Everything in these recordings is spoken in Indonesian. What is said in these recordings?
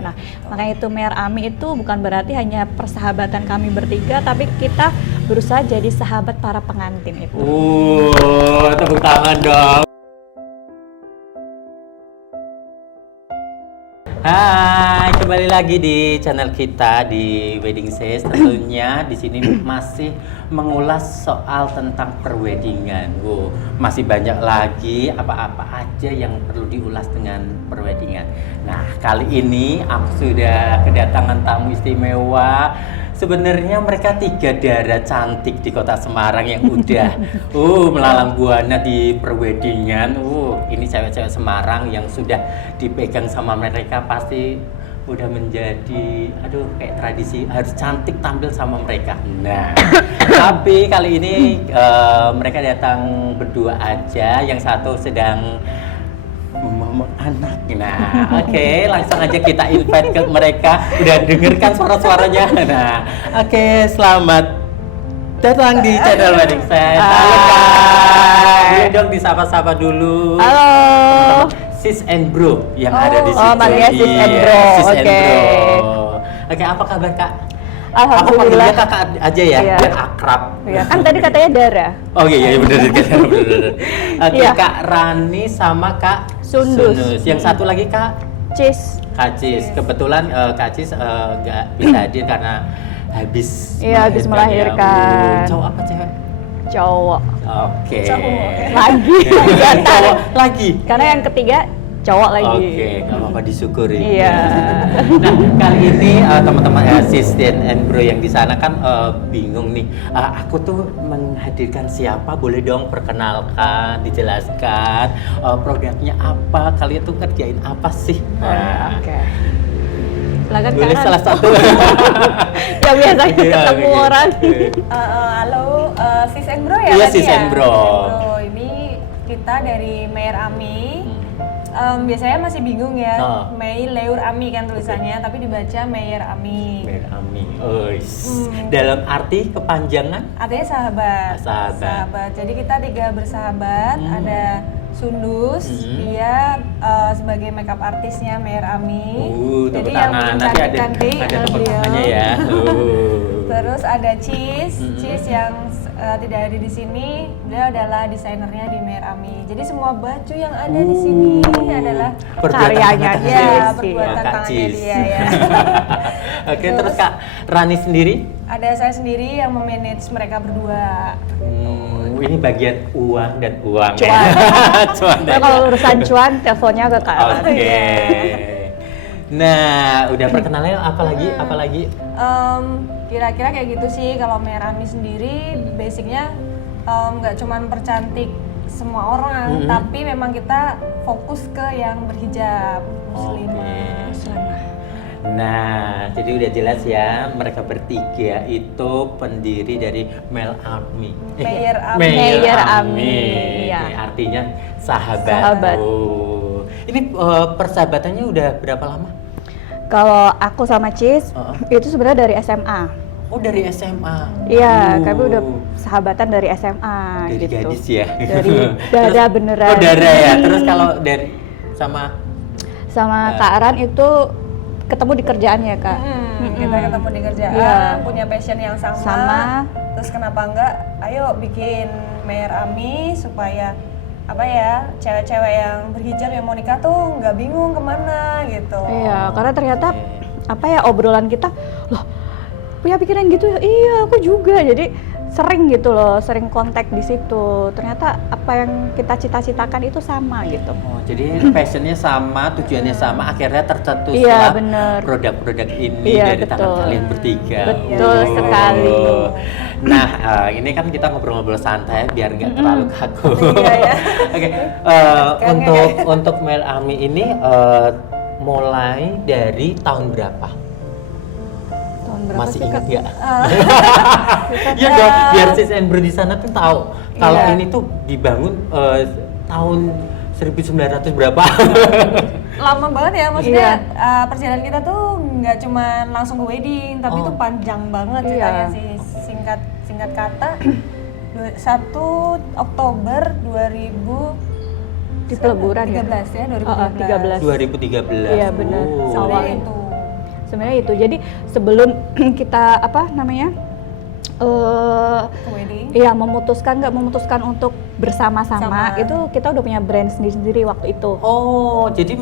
Nah, makanya itu Mayor Ami itu bukan berarti hanya persahabatan kami bertiga, tapi kita berusaha jadi sahabat para pengantin itu. Tepuk tangan dong. Hai, kembali lagi di channel kita di Wedding Sis. Tentunya di sini masih mengulas soal tentang perweddingan. Masih banyak lagi apa-apa aja yang perlu diulas dengan perweddingan. Nah, kali ini aku sudah kedatangan tamu istimewa. Sebenarnya mereka 3 darah cantik di kota Semarang yang udah melalang buana di perweddingan. Ini cewek-cewek Semarang yang sudah dipegang sama mereka pasti udah menjadi kayak tradisi harus cantik tampil sama mereka. Nah, tapi kali ini mereka datang berdua aja, yang satu sedang memamah anak. Nah, oke, langsung aja kita invite ke mereka. Udah dengarkan suara-suaranya. Nah, oke, selamat datang di channel Wedding Sis. Halo Kak. Boleh dong disapa-sapa dulu. Halo. Sis and Bro yang ada di sini. Oh, manggilnya Sis and Bro. Oke. Oke, apa kabar Kak? Alhamdulillah. Aku panggilnya kakak aja ya, Iya. biar akrab. Iya, kan tadi katanya Dara. Oh iya benar. Oke, Iya. Kak Rani sama Kak Sundus. Yang satu lagi Kak Cis. Kak Cis. Kebetulan Kak Cis nggak bisa hadir karena habis Habis melahirkan. Cowok apa cewek? Cowok. Oke. Lagi. Cowok lagi. Karena yang ketiga cowok lagi. Oke, nggak apa-apa, disyukuri. Iya. Nah, kali ini teman-teman Sis and Bro yang di sana kan bingung nih. Aku tuh menghadirkan siapa? Boleh dong perkenalkan, dijelaskan produknya apa? Kalian tuh kerjain apa sih? Oke. Silakan Boleh Kak. salah satu. Yang biasanya ketemu orang. Halo, Sis and Bro ya? Iya, tadi Sis ya? and Bro. Ini kita dari Mayor Ami. Biasanya masih bingung ya, Mei Leur Ami kan tulisannya, tapi dibaca Mayor Ami. Mayor Ami. Dalam arti kepanjangan? Artinya sahabat. Sahabat. Jadi kita 3 bersahabat. Ada Sundus, dia sebagai makeup artisnya Mayor Ami. Tepuk Jadi yang tangan. Nanti cantik-cantik ada tepuk beliau. tangannya ya. Terus ada Cheese yang tidak ada di sini. Beliau adalah desainernya di Mayor Ami. Jadi semua baju yang ada di sini adalah Karyanya tangan dia. ya, Sis. perbuatan Kak tangannya Cis. dia ya. Oke, terus Kak Rani sendiri? Ada saya sendiri yang memanage mereka berdua. Ini bagian uang dan uang. Cuan. Cuan Nah, kalau urusan cuan, teleponnya ke Kak. Oke. Nah, udah perkenalan apa lagi? Kira-kira kayak gitu sih. Kalau Mayor Ami sendiri basicnya nggak cuman percantik semua orang, tapi memang kita fokus ke yang berhijab muslimah. Nah, jadi udah jelas ya, mereka bertiga itu pendiri dari Mayor Ami. Mayor Ami. Mayor Ami, ya. Ini artinya sahabat. Sahabat. Ini persahabatannya udah berapa lama? Kalau aku sama Cis, itu sebenarnya dari SMA. Oh, dari SMA. Iya, kami udah sahabatan dari SMA Dari gitu. gadis ya. Dari Dara beneran. Oh, Dara ya. Terus kalau dari sama Kak Ran itu ketemu di kerjaannya, Kak. Kita ketemu di kerjaan, Iya. punya passion yang sama. Sama. Terus kenapa enggak? Ayo bikin Mayor Ami supaya cewek-cewek yang berhijab yang mau nikah tuh nggak bingung kemana gitu. Iya, karena ternyata obrolan kita, loh punya pikiran gitu ya, iya aku juga. Jadi sering kontak di situ. Ternyata apa yang kita cita-citakan itu sama gitu. Oh, jadi passionnya sama, tujuannya sama, akhirnya tercetus Iya, bener. produk-produk ini Iya, dari tangan betul. kalian bertiga. Betul sekali. Nah, ini kan kita ngobrol-ngobrol santai biar nggak terlalu kaku. Iya, ya. Oke, untuk Mayor Ami ini mulai dari tahun berapa? Tahun berapa Masih sih, ingat Kak? nggak? Iya dong, biar Sis and Bro di sana tuh tahu kalau Iya. ini tuh dibangun tahun 1900 berapa? Lama banget ya, maksudnya Iya. perjalanan kita tuh nggak cuma langsung ke wedding, tapi itu panjang banget ceritanya Iya. sih. Singkat kata 1 Oktober 2000 di peleburan ya? 13 ya, 2013. 2013. Iya, benar. Oh. Awal Awal itu. Sebenarnya itu. Jadi sebelum kita Wedding. iya nggak memutuskan untuk bersama-sama, Sama. itu kita udah punya brand sendiri-sendiri waktu itu. Oh, jadi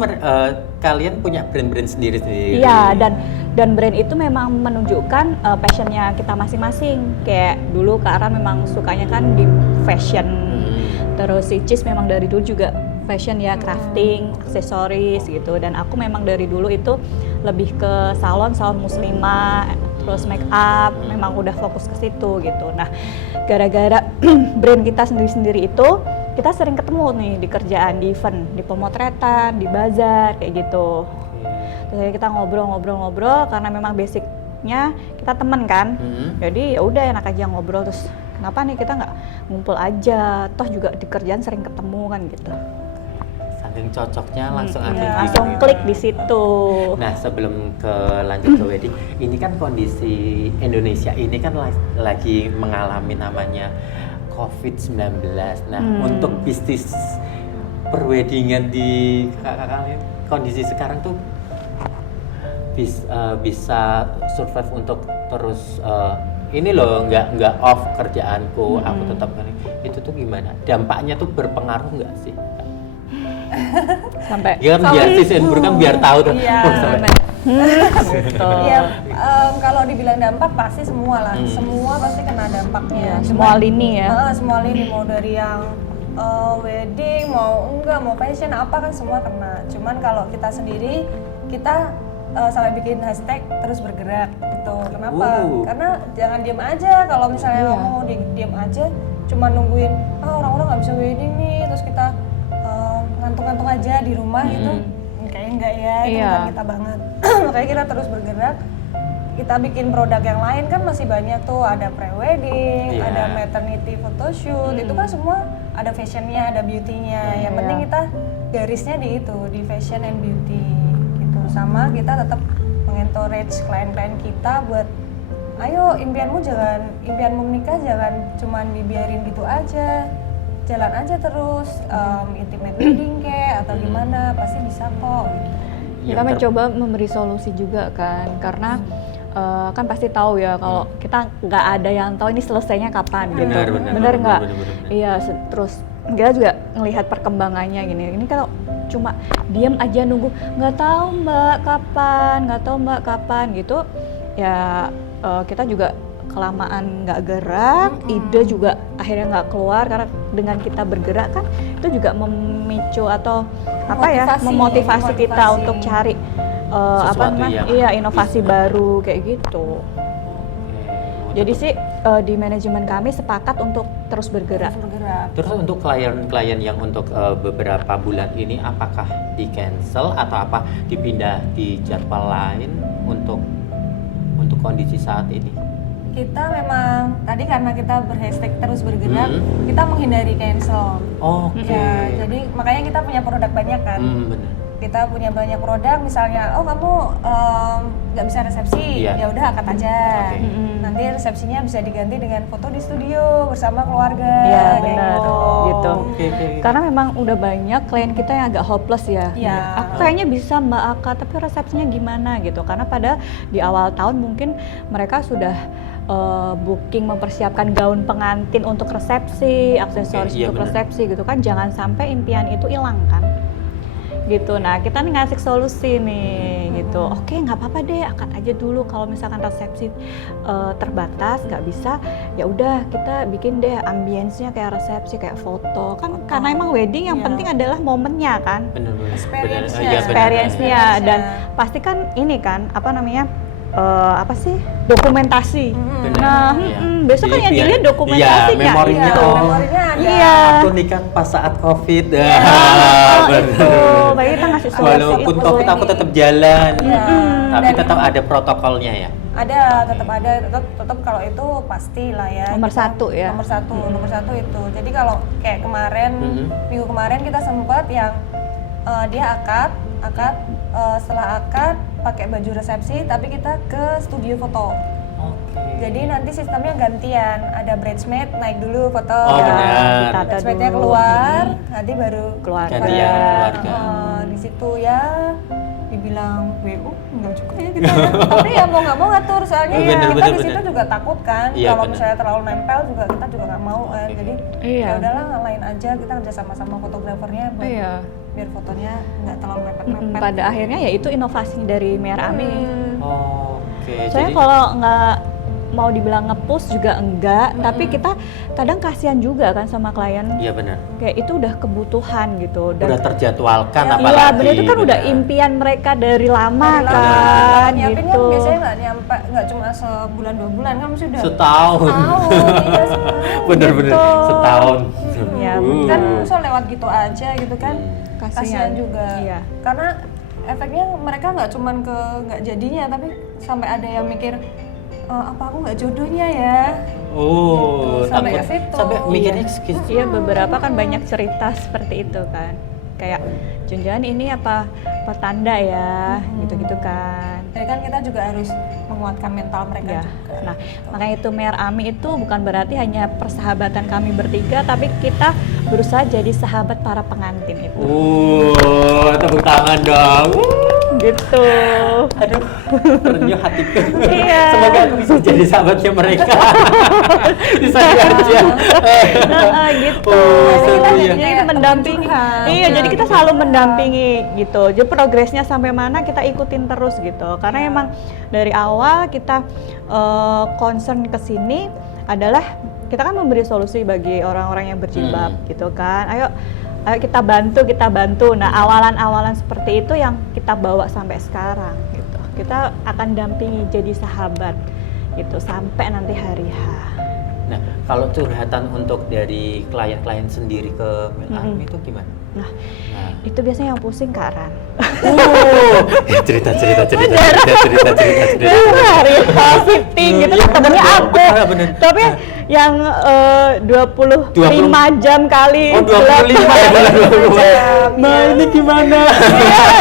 kalian punya brand-brand sendiri-sendiri. Iya, dan brand itu memang menunjukkan passionnya kita masing-masing. Kayak dulu Kak Ara memang sukanya kan di fashion. Terus si Cis memang dari dulu juga fashion ya, crafting, aksesoris gitu. Dan aku memang dari dulu itu lebih ke salon muslimah, terus make up, memang udah fokus ke situ gitu. Nah, gara-gara brand kita sendiri-sendiri itu, kita sering ketemu nih di kerjaan, di event, di pemotretan, di bazar kayak gitu. Terus kita ngobrol karena memang basicnya kita temen kan. Jadi ya udah enak aja ngobrol, terus kenapa nih kita nggak ngumpul aja, toh juga di kerjaan sering ketemu kan gitu. Saking cocoknya langsung ada Langsung klik di situ. Nah, sebelum lanjut ke wedding, ini kan kondisi Indonesia ini kan lagi mengalami namanya COVID-19. Nah, untuk bisnis perweddingan di kalian kondisi sekarang tuh bisa survive untuk terus ini loh, nggak off kerjaanku, aku tetap itu tuh gimana? Dampaknya tuh berpengaruh nggak sih? Sampai Ya kan biar Buruk kan biar tahu tuh. Iya. Oh, sampai. gitu. Iya, kalau dibilang dampak pasti semua lah, semua pasti kena dampaknya. Iya, semua lini ya. Semua lini, mau dari yang wedding, mau fashion apa kan semua kena. Cuman kalau kita sendiri, kita sampai bikin hashtag terus bergerak gitu. Kenapa? Karena jangan diem aja. Kalau misalnya mau diem aja, cuma nungguin orang-orang nggak bisa wedding nih, terus kita ngantuk-ngantuk aja di rumah gitu. Kayaknya enggak ya, itu bukan kita banget. Makanya kita terus bergerak. Kita bikin produk yang lain kan masih banyak tuh, ada pre-wedding, ada maternity photoshoot, itu kan semua ada fashionnya, ada beauty-nya. Yang penting kita garisnya di itu, di fashion and beauty gitu. Sama kita tetap mengencourage klien-klien kita buat ayo impianmu menikah jangan cuman dibiarin gitu aja. Jalan aja terus, intimate wedding kayak atau gimana, pasti bisa kok gitu. Kita mencoba memberi solusi juga kan, karena kan pasti tahu ya kalau kita nggak ada yang tahu ini selesainya kapan gitu. Bener nggak? Iya, terus kita juga ngelihat perkembangannya gini. Ini kalau cuma diam aja nunggu, nggak tahu mbak kapan gitu, ya kita juga kelamaan nggak gerak, ide juga akhirnya nggak keluar, karena dengan kita bergerak kan itu juga memicu atau memotivasi kita untuk cari inovasi baru kayak gitu. Jadi sih di manajemen kami sepakat untuk terus bergerak. Terus untuk klien-klien yang untuk beberapa bulan ini, apakah di cancel atau apa dipindah di jadwal lain untuk kondisi saat ini? Kita memang tadi karena kita berhashtag terus bergerak, kita menghindari cancel. Ya, jadi makanya kita punya produk banyak kan. Bener. Kita punya banyak produk, misalnya kamu nggak bisa resepsi, ya udah akad aja. Nanti resepsinya bisa diganti dengan foto di studio bersama keluarga. Iya kayak benar gitu. Okay. Karena memang udah banyak klien kita yang agak hopeless ya. Iya. Aku kayaknya bisa mbak akad, tapi resepsinya gimana gitu. Karena pada di awal tahun mungkin mereka sudah booking, mempersiapkan gaun pengantin untuk resepsi, aksesoris untuk resepsi gitu kan. Jangan sampai impian itu hilang kan. Gitu. Nah, kita nih ngasih solusi nih gitu. Oke, nggak apa-apa deh, akad aja dulu. Kalau misalkan resepsi terbatas, nggak bisa, ya udah kita bikin deh ambience-nya kayak resepsi, kayak foto. Kan karena emang wedding yang penting adalah momennya kan. Bener. Experience-nya dan pasti kan ini kan dokumentasi. Benar. Besok kan yang dilihat dokumentasinya. Iya, memorinya. Memorinya ada. Iya. Aku nikah pas saat COVID. Itu. Baik, kita ngasih solusi. Walaupun COVID aku tetap jalan. Tapi Dan tetap ada protokolnya ya. Ada, tetap kalau itu pasti lah ya. Nomor satu ya. Nomor satu itu. Jadi kalau kayak kemarin, minggu kemarin kita sempat yang dia akad, setelah akad pakai baju resepsi, tapi kita ke studio foto. Jadi nanti sistemnya gantian, ada bridesmaid naik dulu foto, benar. bridesmaidnya keluar, nanti baru keluarga. Gantian keluarga. Di situ ya, dibilang dibilang WU enggak juga ya kita ya. Tapi ya mau nggak mau ngatur soalnya kita di situ juga takut kan kalau misalnya terlalu nempel juga kita juga nggak mau kan. Jadi ya udahlah ngalahin aja, kita kerja sama-sama fotografernya buat biar fotonya nggak terlalu mepet-mepet. Pada akhirnya ya itu inovasi dari Merami. Soalnya Jadi kalau nggak mau dibilang nge-push juga enggak, tapi kita kadang kasihan juga kan sama klien. Iya benar. Kayak itu udah kebutuhan gitu. Dan udah terjadwalkan iya, apalagi. Iya, benar itu kan udah impian mereka dari lama kan Nyiapin gitu. kan biasanya nggak nyampe, nggak cuma sebulan 2 bulan kan mesti udah setahun. Iya, setahun. Bener-bener Gitu. setahun. Ya, Kan soal lewat gitu aja gitu kan. Kasihan juga. Iya. Karena efeknya mereka nggak cuman ke nggak jadinya, tapi sampai ada yang mikir apa aku nggak jodohnya ya. Sampai ke situ. Sampai mikirnya segitu. Iya, beberapa kan banyak cerita seperti itu kan. Kayak jangan-jangan ini apa petanda ya, gitu-gitu kan. Jadi kan kita juga harus menguatkan mental mereka Ya. juga. Nah, makanya itu Merami itu bukan berarti hanya persahabatan kami bertiga, tapi kita berusaha jadi sahabat para pengantin itu. Tepuk tangan dong. Gitu. Aduh, terenyuh hatiku. Iya. Semoga aku bisa jadi sahabatnya mereka. Bisa aja. Gitu. Seru ya. Jadi kita mendampingi. Iya, jadi kita selalu mendampingi gitu. Jadi progresnya sampai mana kita ikutin terus gitu. Karena emang dari awal kita concern ke sini adalah kita kan memberi solusi bagi orang-orang yang berjilbab gitu kan. Ayo kita bantu. Nah, awalan-awalan seperti itu yang kita bawa sampai sekarang gitu. Kita akan dampingi jadi sahabat gitu sampai nanti hari H. Nah, kalau curhatan untuk dari klien-klien sendiri ke Merami itu gimana? Nah, itu biasanya yang pusing Kak Ran. Cerita. Hari COVID gitu kan temennya aku. Tapi yang 25 jam kali. 25 ya. Nah, ini gimana?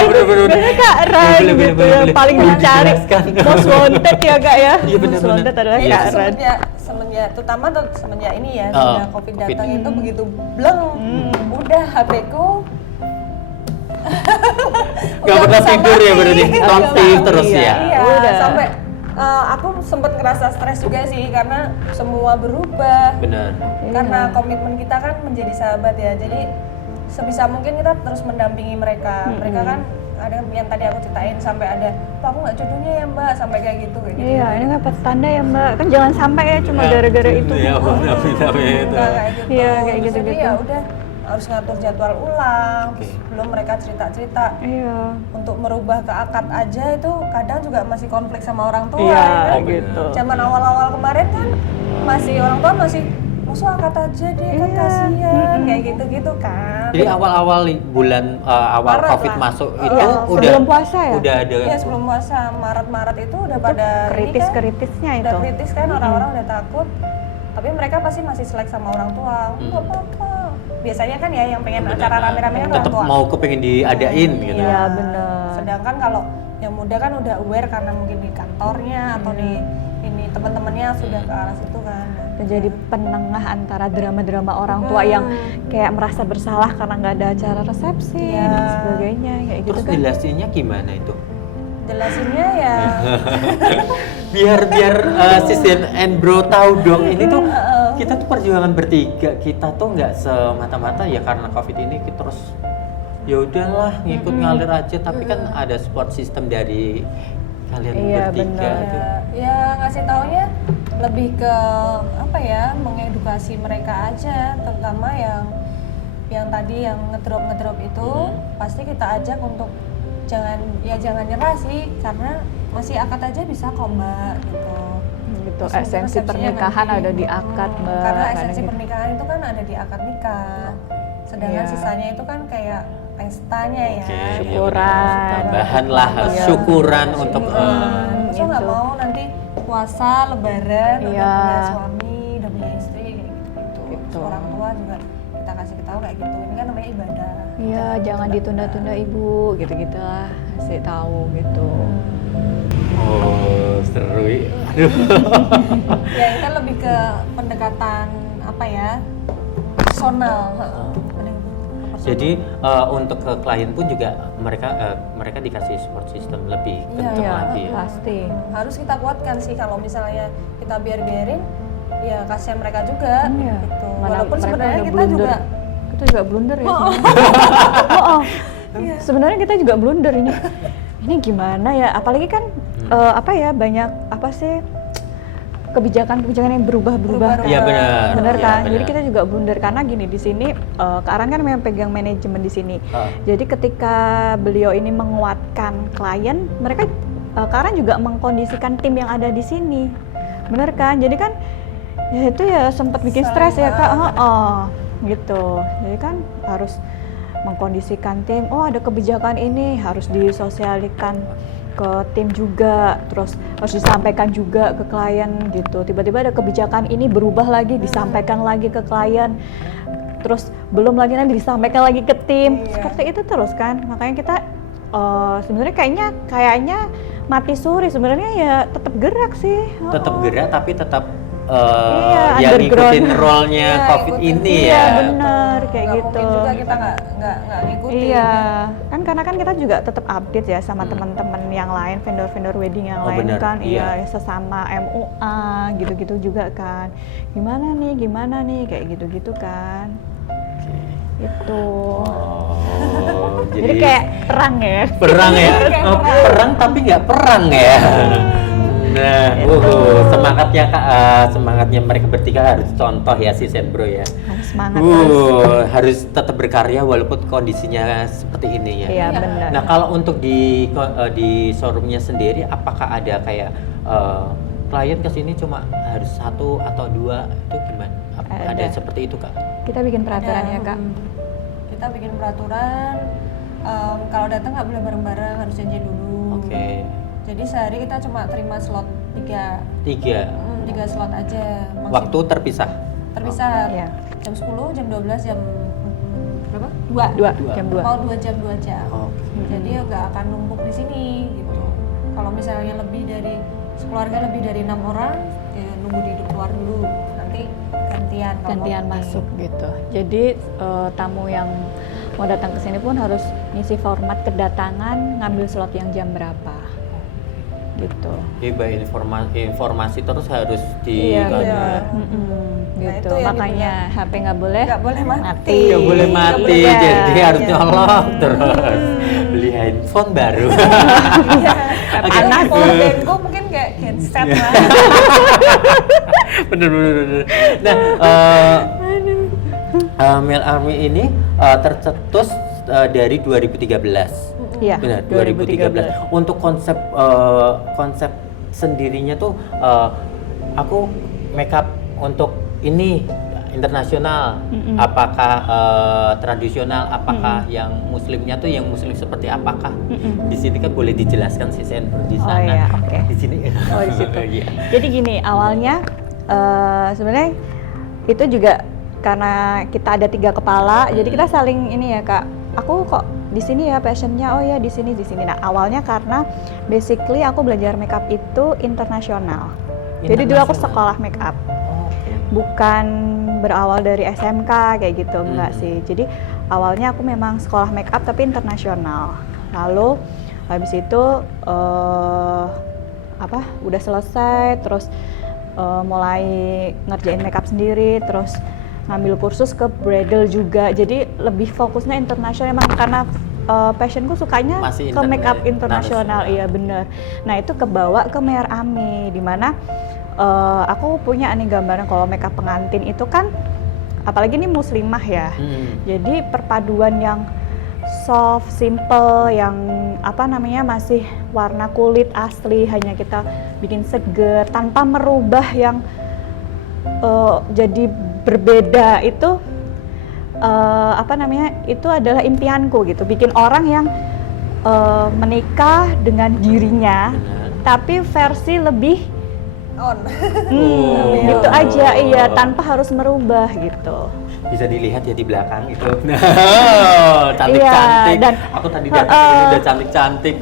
Biasanya Kak Ran gitu yang paling dicari. Most wanted ya Kak ya. Most wanted adalah Kak Ran. Semenjak ini ya, semenjak COVID datang itu begitu bleng, udah HP-ku Gak pernah tidur ya berarti, aktif terus ya? Iya, sampai aku sempat ngerasa stres juga sih karena semua berubah. Benar. Karena komitmen kita kan menjadi sahabat ya, jadi sebisa mungkin kita terus mendampingi mereka. Mereka kan ada yang tadi aku ceritain sampai ada, Pak aku nggak jodohnya ya Mbak, sampai kayak gitu. Iya, ini nggak petanda ya Mbak, kan jangan sampai ya cuma gara-gara itu. Iya, Kayak gitu. Iya, kayak Terus gitu-gitu. jadi ya udah harus ngatur jadwal ulang, belum mereka cerita-cerita. Iya. Untuk merubah ke akad aja itu kadang juga masih konflik sama orang tua. Iya, ya kan? gitu. Zaman awal-awal kemarin kan masih orang tua masih masuk akad aja deh kan kasihan kayak gitu-gitu kan. Jadi awal-awal bulan awal Maret COVID lah. masuk itu Iya, udah sebelum puasa ya? Udah ada. Iya sebelum puasa Maret itu udah pada Kritis-kritisnya ini kan, itu. udah kritis kan orang-orang udah takut. Tapi mereka pasti masih selek sama orang tua. Nggak apa-apa. Biasanya kan ya yang pengen acara rame-rame kan orang Tetap tua. mau kepengen diadain gitu. Iya, benar. Sedangkan kalau yang muda kan udah aware karena mungkin di kantornya atau di ini teman-temannya sudah ke arah situ kan. Menjadi penengah antara drama-drama orang tua yang kayak merasa bersalah karena nggak ada acara resepsi dan sebagainya kayak gitu Terus kan. jelasinnya gimana itu? Jelasinnya ya biar Sisin and Bro tahu dong ini tuh kita tuh perjuangan bertiga, kita tuh nggak semata-mata ya karena COVID ini kita terus ya udahlah ngikut ngalir aja, tapi kan ada support system dari kalian bertiga tuh. ya ngasih taunya lebih ke apa ya, mengedukasi mereka aja, terutama yang tadi yang ngedrop itu pasti kita ajak untuk jangan nyerah sih, karena masih akad aja bisa kok Mbak gitu. Gitu. Terus mungkin Esensi resepsinya pernikahan nanti. ada di akad Mbak. Karena kadang esensi gitu. pernikahan itu kan ada di akad nikah. Sedangkan Iya. sisanya itu kan kayak pestanya ya. Syukuran. Tambahan lah, Iya. syukuran untuk Terus nggak gitu. mau nanti puasa, lebaran, udah Iya. punya suami, udah punya istri kayak gitu. Gitu. Orang tua juga kita kasih tahu kayak gitu. Ini kan namanya ibadah. Iya, jangan ditunda-tunda Ibu, gitu-gitu lah. Kasih tahu gitu. oh seru ya. Aduh. Ya ini kan lebih ke pendekatan apa ya, personal. Jadi untuk ke klien pun juga mereka dikasih support system lebih kencang Iya. lagi ya. Pasti. Harus kita kuatkan sih, kalau misalnya kita biarin ya kasihan mereka juga Iya. gitu. Mana Walaupun mereka sebenarnya udah kita blunder. juga Kita juga blunder ya. Oh. Sebenarnya kita juga blunder ini. Ini gimana ya? Apalagi kan apa ya, banyak apa sih kebijakan-kebijakan yang berubah-berubah kan. Iya benar. Bener Iya, kan? benar. Jadi kita juga blunder karena gini, di sini Kak Aran kan memang pegang manajemen di sini. Ah. Jadi ketika beliau ini menguatkan klien, mereka Kak Aran juga mengkondisikan tim yang ada di sini. Bener kan? Jadi kan ya itu ya sempat bikin stres ya Kak. Gitu. Jadi kan harus mengkondisikan tim. Oh, ada kebijakan ini harus disosialkan ke tim juga, terus harus disampaikan juga ke klien gitu. Tiba-tiba ada kebijakan ini berubah lagi, disampaikan lagi ke klien, terus belum lagi nanti disampaikan lagi ke tim. Seperti itu terus kan. Makanya kita sebenarnya kayaknya mati suri, sebenarnya ya tetap gerak sih. Tetap gerak tapi tetap Iya, yang underground. ngikutin role-nya Iya, COVID ikutin. ini Iya ya. benar kayak nggak gitu. mungkin juga kita nggak ngikutin. Iya, kan karena kan kita juga tetap update ya sama teman-teman yang lain, vendor-vendor wedding yang Oh, lain benar, kan, iya. iya sesama MUA gitu-gitu juga kan. Gimana nih, kayak gitu-gitu kan. Itu. Oh, Jadi kayak perang ya. perang ya. Perang tapi nggak perang ya. Nah, semangatnya Kak, semangatnya mereka bertiga harus contoh ya si Sendbro ya. Harus semangat terus. Harus tetap berkarya walaupun kondisinya seperti ini ya. Iya benar. Nah, kalau untuk di showroomnya sendiri, apakah ada kayak klien kesini cuma harus 1 atau 2 itu gimana? Ada Ada. seperti itu Kak? Kita bikin peraturan ya Kak. Kita bikin peraturan, kalau datang nggak boleh bareng-bareng, harus janji dulu. Oke. Jadi sehari kita cuma terima slot 3 3 slot aja. waktu terpisah. terpisah. Iya. Jam 10, jam 12, jam berapa? 2. Jam 2. Mau 2 jam 2 jam. Oke. Jadi ya nggak akan numpuk di sini gitu. Kalau misalnya lebih dari sekeluarga lebih dari 6 orang, ya nunggu di luar dulu. Nanti gantian kalau Gantian mau masuk gitu. Jadi tamu yang mau datang ke sini pun harus ngisi format kedatangan, ngambil slot yang jam berapa. Gitu. Jadi informasi terus harus Iya kan. benar. Nah, Gitu. itu yang Makanya HP nggak boleh nggak boleh mati. Nggak boleh mati, Iya. jadi harus Iya. nyolong terus. Beli handphone baru. Iya. Oke. Anak Powerbank mungkin kayak genset lah. bener. Nah, Mel Army ini tercetus dari 2013. Iya. Benar, 2013. Untuk konsep sendirinya tuh aku makeup untuk ini internasional. Apakah tradisional? Apakah yang muslimnya tuh yang muslim seperti apakah? Di sini kan boleh dijelaskan sih Sen di Oh sana. iya, oke. Di sini. Oh di situ. Iya. Jadi gini, awalnya sebenarnya itu juga karena kita ada 3 kepala, jadi kita saling ini ya Kak. Aku kok di sini ya passionnya, oh ya di sini. Nah awalnya karena basically aku belajar makeup itu internasional. Jadi dulu aku sekolah makeup, bukan berawal dari SMK kayak gitu, enggak sih. Jadi awalnya aku memang sekolah makeup tapi internasional. Lalu habis itu udah selesai, terus mulai ngerjain makeup sendiri, terus ngambil kursus ke bridal juga. Jadi lebih fokusnya internasional emang karena passionku sukanya Masih ke makeup internasional. internasional. Iya bener. Nah itu kebawa ke Mer Ami, dimana aku punya nih gambaran kalau makeup pengantin itu kan, apalagi ini muslimah ya. Jadi perpaduan yang soft, simple, yang masih warna kulit asli, hanya kita bikin seger tanpa merubah yang jadi berbeda. Itu itu adalah impianku gitu, bikin orang yang menikah dengan dirinya tapi versi lebih On. gitu aja, iya, tanpa harus merubah gitu. Bisa dilihat ya di belakang itu. Cantik-cantik. Iya, dan aku tadi datang ini udah cantik-cantik.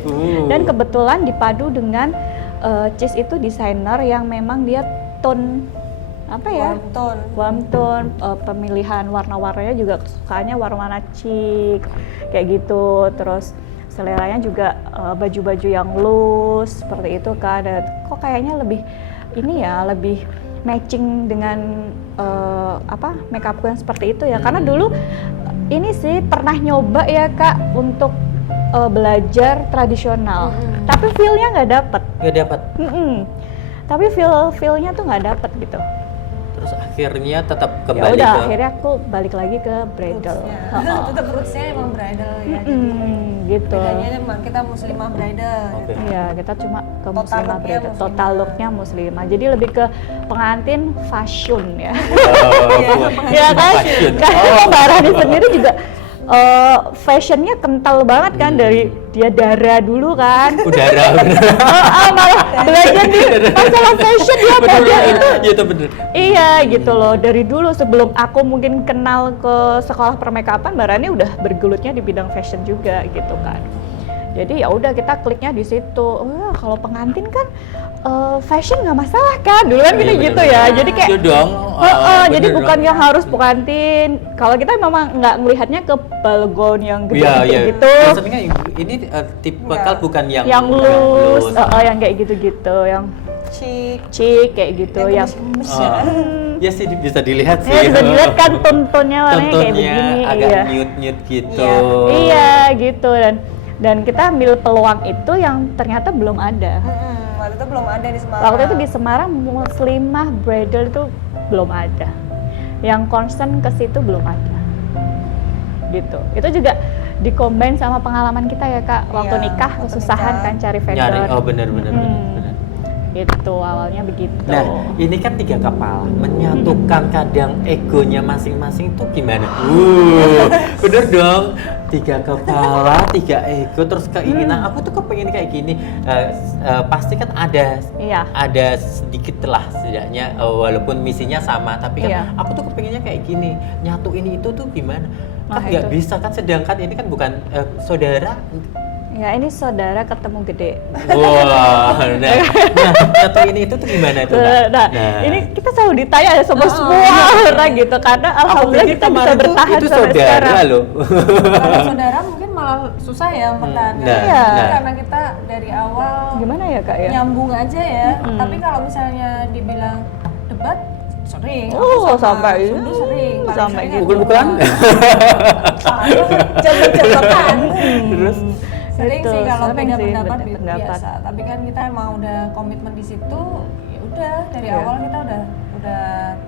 Dan kebetulan dipadu dengan Cheese itu desainer yang memang dia tone apa ya? Warm tone, pemilihan warna-warnanya juga kesukaannya warna-warna chic kayak gitu. Terus seleranya juga baju-baju yang loose seperti itu kan. Dan kok kayaknya lebih ini ya, lebih matching dengan makeupku yang seperti itu ya. Karena dulu ini sih pernah nyoba ya Kak untuk belajar tradisional, tapi feel-nya nggak dapet. Tapi feel-nya tuh nggak dapet gitu. Terus akhirnya tetap Ya kembali udah, ke akhirnya aku balik lagi ke bridal. Tetap rootsnya emang bridal ya. Gitu. Bedanya emang kita muslimah bridal. Oke. Iya, kita cuma ke Total muslimah look-nya bridal. muslimah. Total look-nya muslimah. Jadi lebih ke pengantin fashion ya. Ya kan? Fashion. Karena Mbak Rani sendiri juga fashionnya kental banget kan, dari dia darah dulu kan. Udara. Malah belajar di masalah fashion dia belajar itu. Iya itu bener. Iya gitu loh, dari dulu sebelum aku mungkin kenal ke sekolah permakeupan, Mbak Rani udah bergelutnya di bidang fashion juga gitu kan. Jadi ya udah kita kliknya di situ. Kalau pengantin kan fashion nggak masalah kan, dulu kan kita gitu ya. Jadi kayak Iya dong. jadi Bener bukan dong. yang harus pengantin. Kalau kita memang nggak melihatnya ke ball gown yang gede Iya. gitu. Maksudnya ini tipe kal bukan yang Yang loose, yang kayak gitu-gitu, yang chic kayak gitu, yang Ya sih bisa dilihat sih. bisa dilihat kan tontonnya warnanya kayak Tontonnya begini. agak Iya. nude gitu. Iya gitu, dan kita ambil peluang itu yang ternyata belum ada. Waktu itu belum ada di Semarang. Waktu itu di Semarang muslimah bridal itu belum ada. Yang concern ke situ belum ada. Gitu. Itu juga dikombin sama pengalaman kita ya Kak. Waktu Iya, nikah waktu kesusahan nikah. kan cari vendor. Nyari, benar. Gitu awalnya begitu. Nah, ini kan 3 kepala menyatukan kadang egonya masing-masing tuh gimana? Bener dong. 3 kepala, 3 ego, terus keinginan. Aku tuh kepengen kayak gini. Pasti kan ada sedikit lah setidaknya, walaupun misinya sama, tapi kan Iya. aku tuh kepengennya kayak gini. Nyatu ini itu tuh gimana? Kan Nah, nggak itu. bisa kan, sedangkan ini kan bukan saudara. Ya ini saudara ketemu gede. Wah, nah, nyatu ini itu tuh gimana itu? Nah, ini kita selalu ditanya sama semua orang gitu, karena alhamdulillah kita bisa bertahan itu sampai saudara sekarang. loh. Kalau saudara mungkin malah susah ya mempertahankan. Iya. Karena kita dari awal Gimana ya Kak ya? nyambung aja ya. Tapi kalau misalnya dibilang debat sering. Sampai Sundu sering. Paling sampai sering gitu. Pukul-pukulan? Jebak-jebakan. Terus Sering Betul, sih kalau sering beda sih, pendapat beda pendapat. biasa. Tapi kan kita emang udah komitmen di situ. Ya udah dari Iya. awal kita udah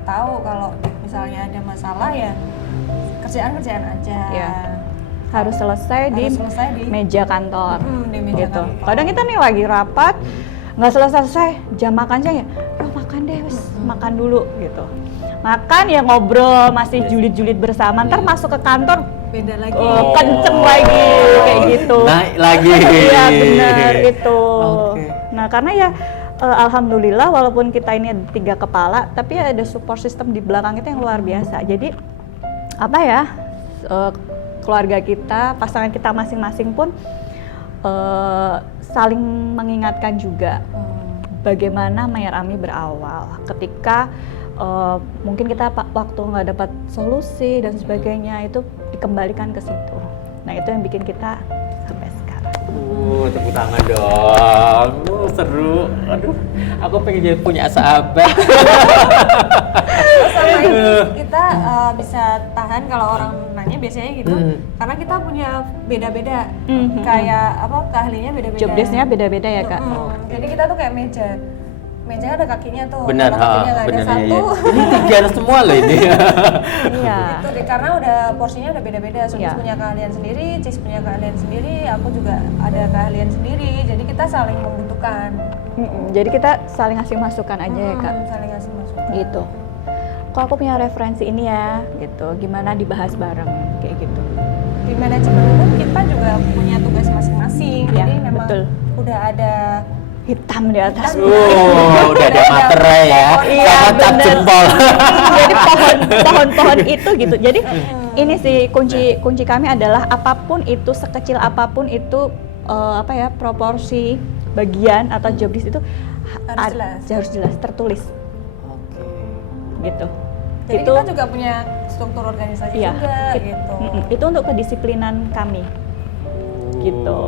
tahu kalau misalnya ada masalah ya kerjaan aja. Iya. Harus selesai Harus di selesai di meja kantor. di meja Gitu. kantor. Kadang kita nih lagi rapat, nggak selesai jam makan siang ya, makan deh, wes makan dulu gitu. Makan ya ngobrol, masih julid-julid bersama. Ntar masuk ke kantor beda lagi. kenceng lagi kayak gitu. naik lagi. Iya benar itu. Oke. Nah karena ya alhamdulillah walaupun kita ini 3 kepala, tapi ada support system di belakang kita yang luar biasa. Jadi apa ya, keluarga kita, pasangan kita masing-masing pun saling mengingatkan juga bagaimana Mayor Ami berawal. Ketika mungkin kita waktu nggak dapat solusi dan sebagainya, itu dikembalikan ke situ. Nah itu yang bikin kita sampai sekarang. Tepuk tangan dong. Seru. Aduh, aku pengen jadi punya sahabat. Sama ini kita bisa tahan kalau orang nanya biasanya gitu, karena kita punya beda-beda. Kayak apa, keahliannya beda-beda. Job desk-nya beda-beda ya Kak? Jadi kita tuh kayak meja ada kakinya tuh. Benar, kalau kakinya nggak ada benar satu. ya. Ini 3 semua loh ini. Iya. Itu deh, karena udah porsinya udah beda-beda. Sudis Iya. punya keahlian sendiri, Cis punya keahlian sendiri, aku juga ada keahlian sendiri. Jadi kita saling membutuhkan. Jadi kita saling ngasih masukan aja ya Kak? Saling ngasih masukan. Gitu. Kok aku punya referensi ini ya, gitu. Gimana dibahas bareng, kayak gitu. Di manajemen pun kita juga punya tugas masing-masing. Iya, Jadi memang betul. udah ada Hitam di atas. Udah ada materai ya. Iya, Sama cap bener. jempol. Jadi pohon-pohon itu gitu. Jadi ini sih kunci kami adalah apapun itu, sekecil apapun itu proporsi bagian atau job desk itu Harus jelas. harus jelas tertulis. Oke. gitu. Jadi itu kita juga punya struktur organisasi iya, juga gitu. Itu untuk kedisiplinan kami. Gitu. Itu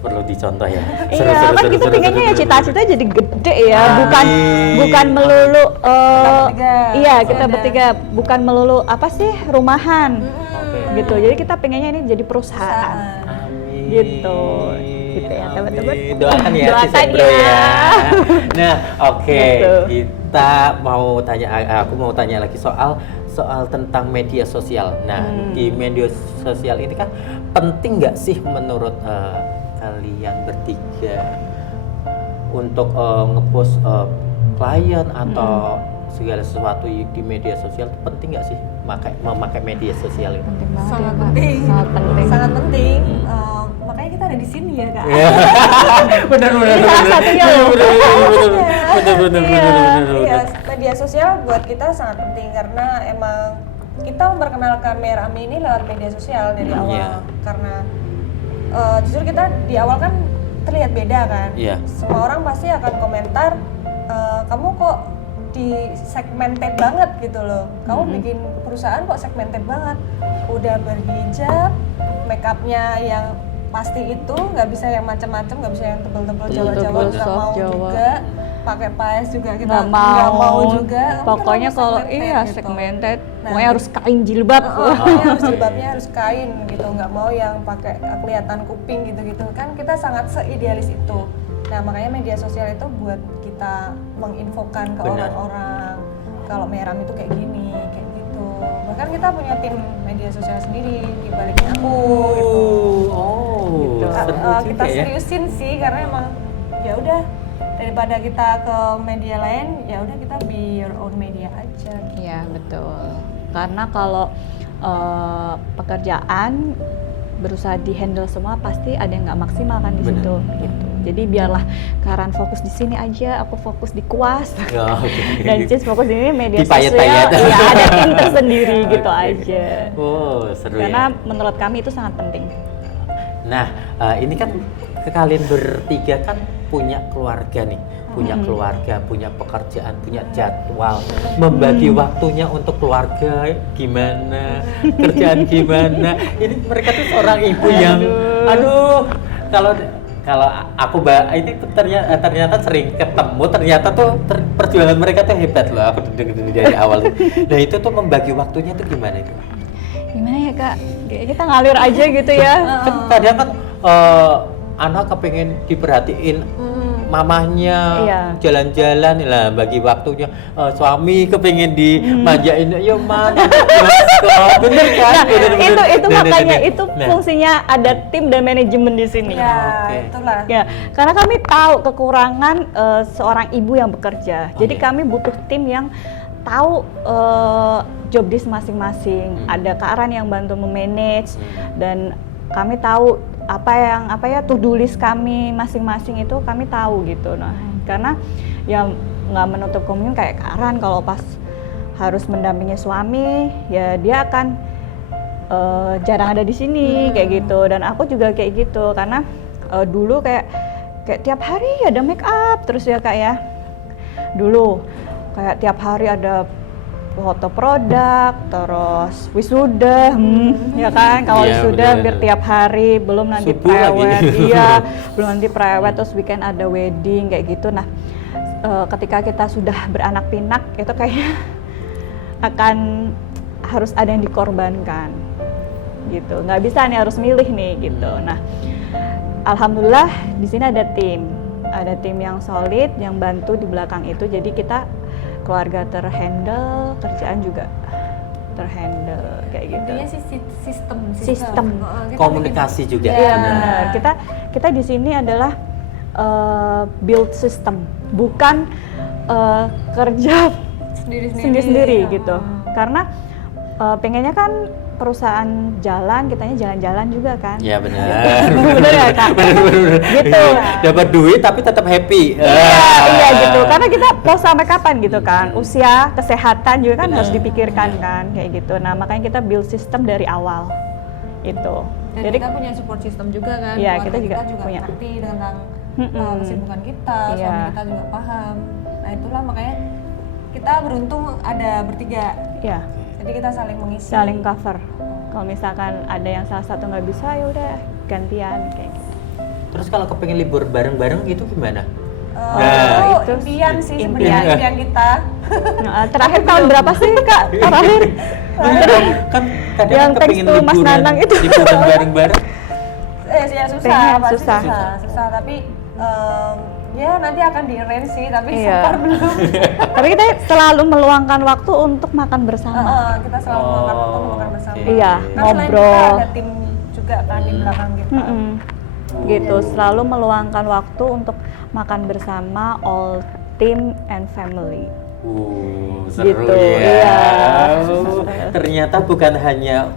perlu dicontoh ya. Iya, kan kita pengennya ya cita-cita jadi gede ya, Amin. bukan melulu bertiga, iya, kita ada. bertiga bukan melulu apa sih rumahan. Oke. Gitu. Jadi kita pengennya ini jadi perusahaan. Amin. Gitu. Gitu ya, teman-teman. Amin. Doakan ya, Doakan Sis Bro ya. Nah, oke. Gitu. Kita mau tanya, aku mau tanya lagi soal tentang media sosial. Nah, di media sosial ini kan penting nggak sih menurut kalian bertiga untuk ngepost klien atau segala sesuatu di media sosial itu penting nggak sih memakai media sosial itu? Penting banget Sangat ya, Kak. penting. Sangat penting. Sangat penting. Makanya kita ada di sini ya kak. Benar. Ini salah satunya loh. Benar. Iya, media sosial buat kita sangat penting karena emang kita memperkenalkan Merah Ami ini lewat media sosial dari awal. Iya. Karena justru kita di awal kan terlihat beda kan. Iya. Semua orang pasti akan komentar, kamu kok di segmented banget gitu loh. Kamu bikin perusahaan kok segmented banget. Udah berhijab, make upnya yang pasti itu, nggak bisa yang macam-macam, nggak bisa yang tebel-tebel Jawa-Jawa, Tebel, nggak soft mau Jawa. juga. Pakai paes juga kita Nggak nggak mau mau juga. Kamu Pokoknya terlalu kalau segmented iya gitu. segmented, Nah, pokoknya harus kain jilbab. Pokoknya harus jilbabnya harus kain gitu, nggak mau yang pakai kelihatan kuping gitu-gitu kan. Kita sangat seidealis itu. Nah makanya media sosial itu buat kita menginfokan ke Benar. orang-orang kalau Meram itu kayak gini, kayak gitu. Bahkan kita punya tim media sosial sendiri di baliknya aku gitu. Oh, Gitu. seru Kita juga ya. seriusin sih karena emang ya udah daripada kita ke media lain ya udah kita be your own media aja. Iya betul. Karena kalau pekerjaan berusaha dihandle semua pasti ada yang nggak maksimal kan di Benar. situ. Gitu. Jadi biarlah Karan fokus di sini aja, aku fokus di kuas. Ya, oke. Dan Cis fokus di ini media Dipayet-payet. sosial. Iya ada tim tersendiri gitu Oke. aja. Oh, seru Karena ya. menurut kami itu sangat penting. Nah, ini kan kalian bertiga kan punya keluarga nih, punya keluarga, punya pekerjaan, punya jadwal, membagi waktunya untuk keluarga gimana, kerjaan gimana. Ini mereka tuh seorang ibu yang, aduh, kalau aku ini ternyata sering ketemu, ternyata tuh perjuangan mereka tuh hebat loh. Aku dengar dari awal. Nah itu tuh membagi waktunya tuh gimana itu? Gimana ya Kak? Kayak kita ngalir aja gitu ya. Kan kadang kan anak kepengen diperhatiin mamahnya Iya. jalan-jalan lah bagi waktunya, suami kepengen dimanjain ya man bener kan. Nah, Bener. itu Nah, makanya nah, itu nah. fungsinya ada tim dan manajemen di sini. Ya Oke. itulah. Ya, karena kami tahu kekurangan seorang ibu yang bekerja. Jadi Oke. kami butuh tim yang tahu job desk masing-masing. Ada Kak Aran yang bantu memanage dan kami tahu apa ya to-do list kami masing-masing itu kami tahu gitu. Nah, karena yang nggak menutup kemungkinan kayak Kak Aran kalau pas harus mendampingi suami, ya dia akan jarang ada di sini kayak gitu. Dan aku juga kayak gitu karena dulu kayak tiap hari ada make up terus ya Kak ya. Dulu kayak tiap hari ada foto produk, terus wisuda, ya kan? Kalau Iya, wisuda bener. hampir tiap hari, belum nanti Subuh lagi. prewed, iya, belum nanti prewed, terus weekend ada wedding kayak gitu. Nah, ketika kita sudah beranak pinak, itu kayaknya akan harus ada yang dikorbankan, gitu. Nggak bisa nih harus milih nih, gitu. Nah, alhamdulillah di sini ada tim yang solid, yang bantu di belakang itu. Jadi kita keluarga terhandle, kerjaan juga terhandle kayak gitu. Intinya sih sistem. Sistem. Kita Komunikasi juga. Iya Benar. benar. Kita di sini adalah build system, bukan kerja bikin sendiri-sendiri ya. gitu. Karena pengennya kan perusahaan jalan, kitanya jalan-jalan juga kan. Ya benar. Bener ya Kak? Bener. Gitu. Dapat duit tapi tetap happy. Iya gitu. Karena kita mau sampai kapan gitu kan? Usia, kesehatan juga kan Benar. harus dipikirkan kan kayak gitu. Nah, makanya kita build system dari awal. Itu. Dan Jadi kita punya support system juga kan. Iya, Keluarga kita juga punya. ngerti tentang kesibukan kita, Iya. suami kita juga paham. Nah itulah makanya kita beruntung ada bertiga. Ya, Jadi kita saling mengisi. saling cover. Kalau misalkan ada yang salah satu nggak bisa, ya udah gantian kayak gitu. Terus kalau kepengen libur bareng-bareng gitu gimana? Itu itu impian sih impian. sebenarnya, impian kita. Nah, terakhir tahun berapa sih Kak? Terakhir Kan kadang Yang kan kepengen teks to Mas Nanang itu. liburan bareng-bareng. Ya susah, Pengen, pasti susah. susah. Tapi ya nanti akan di-arrange sih, tapi Iya. so far belum. Tapi kita selalu meluangkan waktu untuk makan bersama. Kita selalu makan waktu makan bersama. oke. Iya, Kan selain kita ngobrol. ada tim juga kan di belakang kita. Mm-mm. Gitu, selalu meluangkan waktu untuk makan bersama all team and family. Seru Gitu, ya. iya. Ternyata bukan hanya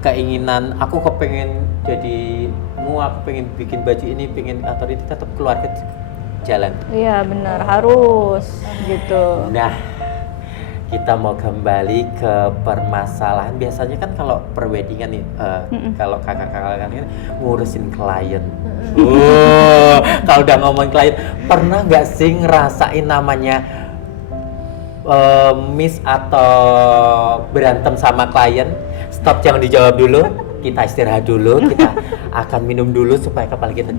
keinginan aku kepengen jadi aku pengen bikin baju ini, pengen atau itu, tetap keluarga jalan. Iya benar, harus gitu. Nah, kita mau kembali ke permasalahan. Biasanya kan kalau perweddingan nih, kalau kakak-kakak kan ngurusin klien. Kalau udah ngomong klien, pernah nggak sih ngerasain namanya miss atau berantem sama klien? Stop, jangan dijawab dulu. Kita istirahat dulu. Kita akan minum dulu supaya kepala kita